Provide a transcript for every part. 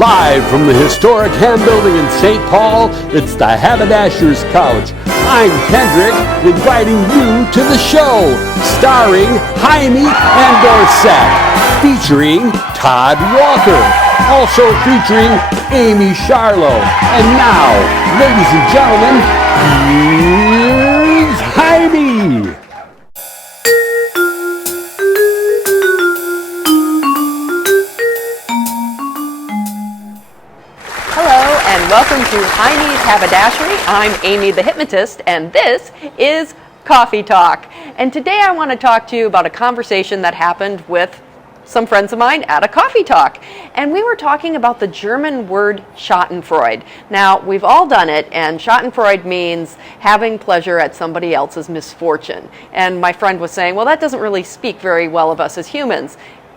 Live from the historic Ham Building in St. Paul, it's the Haberdasher's Couch. I'm Kendrick, inviting you to the show, starring Jaime and Dorset, featuring Todd Walker, also featuring Amy Charlo. And now, ladies and gentlemen, here's Jaime. Welcome to Jaime's Haberdashery. I'm Amy the Hypnotist, and this is Coffee Talk. And today I want to talk to you about a conversation that happened with some friends of mine at a coffee talk. And we were talking about the German word Schadenfreude. Now, we've all done it, and Schadenfreude means having pleasure at somebody else's misfortune. And my friend was saying, well, that doesn't really speak very well of us as humans.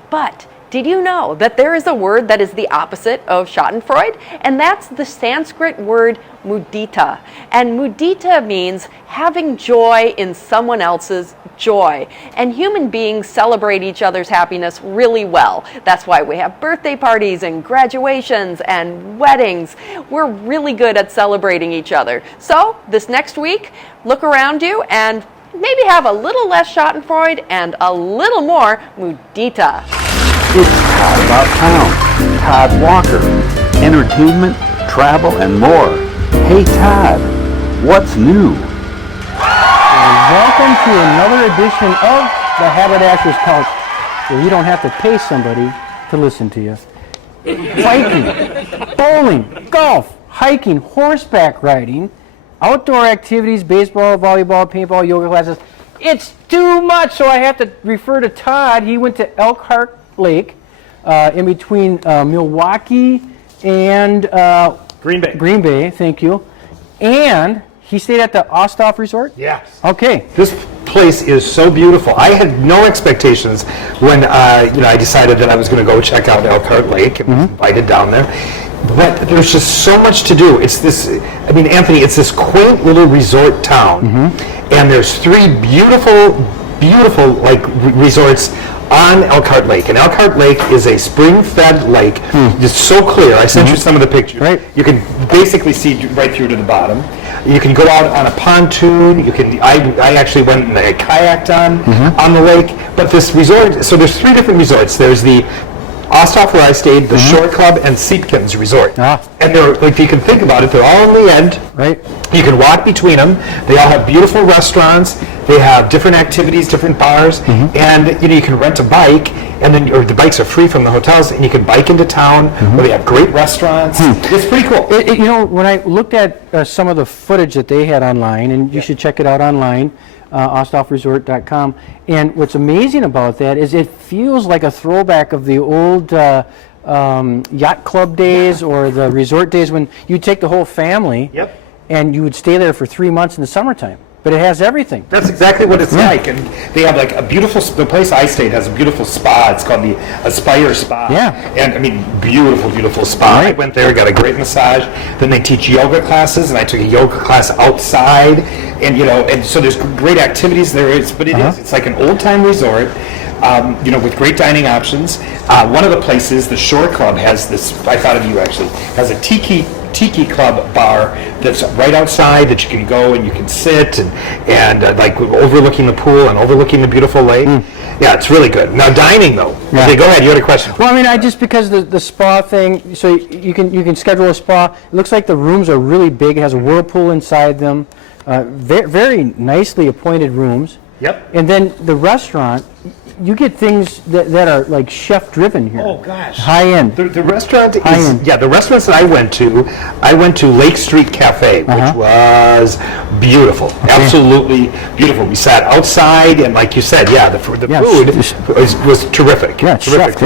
But did you know that there is a word that is the opposite of Schadenfreude? And that's the Sanskrit word mudita. And mudita means having joy in someone else's joy. And human beings celebrate each other's happiness really well. That's why we have birthday parties and graduations and weddings. We're really good at celebrating each other. So this next week, look around you and maybe have a little less Schadenfreude and a little more mudita. It's Todd About Town, Todd Walker, entertainment, travel, and more. Hey Todd, what's new? Welcome to another edition of the Haberdasher's Couch, where you don't have to pay somebody to listen to you. Biking, bowling, golf, hiking, horseback riding, outdoor activities, baseball, volleyball, paintball, yoga classes. It's too much, so I have to refer to Todd. He went to Elkhart Lake, in between Milwaukee and Green Bay, thank you. And he stayed at the Osthoff Resort? Yes. Okay. This place is so beautiful. I had no expectations when I decided that I was going to go check out Elkhart Lake and was invited down there. But there's just so much to do. It's this, Anthony, it's this quaint little resort town. And there's three beautiful resorts on Elkhart Lake. And Elkhart Lake is a spring-fed lake. It's so clear. I sent you some of the pictures. Right. You can basically see right through to the bottom. You can go out on a pontoon. You can. I actually went and I kayaked on the lake. But this resort, so there's three different resorts. There's the Osthoff, where I stayed, the Shore Club, and Siepkens Resort. And they're, like, if you can think about it, they're all on the end. Right. You can walk between them. They all have beautiful restaurants. They have different activities, different bars, and you can rent a bike, and then or the bikes are free from the hotels, and you can bike into town where they have great restaurants. It's pretty cool. When I looked at some of the footage that they had online, and you should check it out online, osthoffresort.com, and what's amazing about that is it feels like a throwback of the old yacht club days or the resort days when you take the whole family and you would stay there for 3 months in the summertime. But it has everything. That's exactly what it's like. And they have like a beautiful, the place I stayed has a beautiful spa. It's called the Aspire Spa. And beautiful spa. I went there, got a great massage. Then they teach yoga classes, and I took a yoga class outside. And and so there's great activities there. It's like an old time resort. With great dining options. One of the places, the Shore Club, has this, I thought of you actually, has a tiki club bar that's right outside that you can go and you can sit and like overlooking the pool and overlooking the beautiful lake. Yeah, it's really good. Now dining though. Okay, go ahead, you had a question. Well, just because the spa thing, so you can schedule a spa. It looks like the rooms are really big. It has a whirlpool inside them. Very nicely appointed rooms. Yep. And then the restaurant, you get things that are like chef-driven here. Oh gosh. High end. The restaurant High is end. The restaurants that I went to Lake Street Cafe, which was beautiful. Absolutely beautiful. We sat outside and like you said, the food was terrific. Yeah, terrific.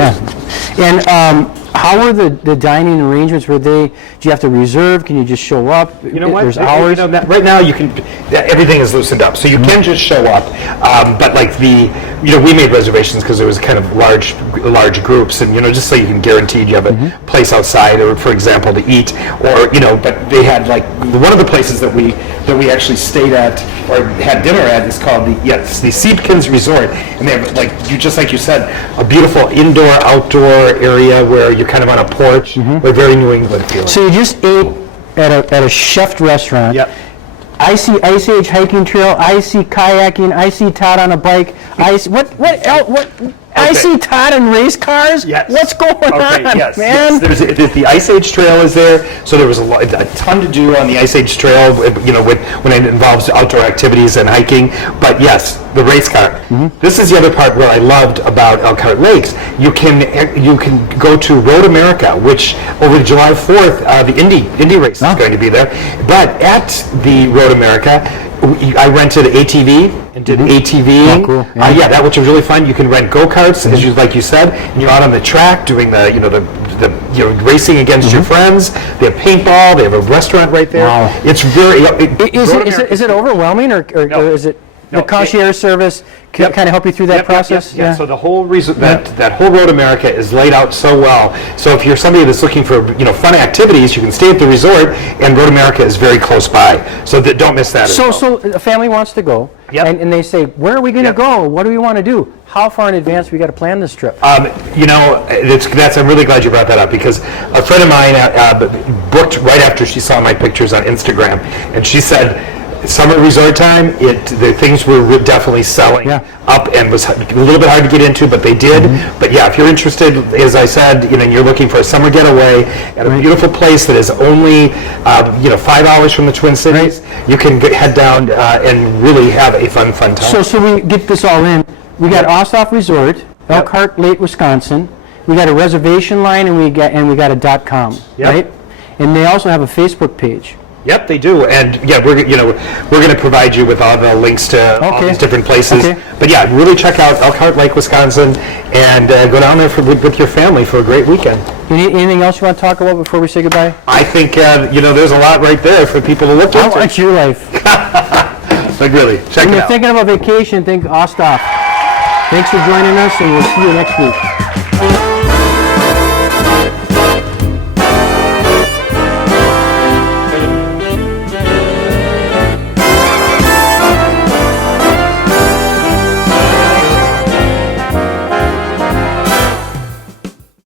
And how are the dining arrangements? Do you have to reserve? Can you just show up? You know what? There's hours. Right now you can. Everything is loosened up, so you can just show up. But like we made reservations because there was kind of large groups, and just so you can guarantee you have a place outside, or for example to eat, or But they had like one of the places that we that we actually stayed at or had dinner at is called the Siebkens Resort, and they have just like you said, a beautiful indoor-outdoor area where you're kind of on a porch, but very New England feeling. So you just ate at a chef restaurant. Yep. I see Ice Age hiking trail. I see kayaking. I see Todd on a bike. I see, what else? I see Todd in race cars. Yes. What's going on, yes, man? Yes. The Ice Age Trail is there, so there was a ton to do on the Ice Age Trail. When it involves outdoor activities and hiking. But yes, the race car. This is the other part where I loved about Elkhart Lakes. You can go to Road America, which over July 4th, the Indy race is going to be there. But at the Road America, I rented an ATV and did ATVing. Oh, cool. That which was really fun. You can rent go-karts, like you said, and you're out on the track doing the racing against your friends. They have paintball. They have a restaurant right there. Wow. It's very. Is it overwhelming, or is it the concierge service kind of help you through that process? Yeah. So the whole reason that whole Road America is laid out so well. So if you're somebody that's looking for fun activities, you can stay at the resort, and Road America is very close by. So don't miss that. So a family wants to go, and they say, where are we going to go? What do we want to do? How far in advance we got to plan this trip? I'm really glad you brought that up, because a friend of mine booked right after she saw my pictures on Instagram, and she said, summer resort time, the things were definitely selling up, and was a little bit hard to get into, but they did. But yeah, if you're interested, as I said, and you're looking for a summer getaway at a beautiful place that is only 5 hours from the Twin Cities, you can head down and really have a fun time. So we get this all in. We got Ossoff Resort, Elkhart Lake, Wisconsin. We got a reservation line, and we got a .com, right? And they also have a Facebook page. Yep, they do, and we're going to provide you with all the links to all these different places. But yeah, really check out Elkhart Lake, Wisconsin, and go down there with your family for a great weekend. Anything else you want to talk about before we say goodbye? I think there's a lot right there for people to look into. I want your life. Like really, check it out. When you're thinking of a vacation, think Ossoff. Thanks for joining us, and we'll see you next week.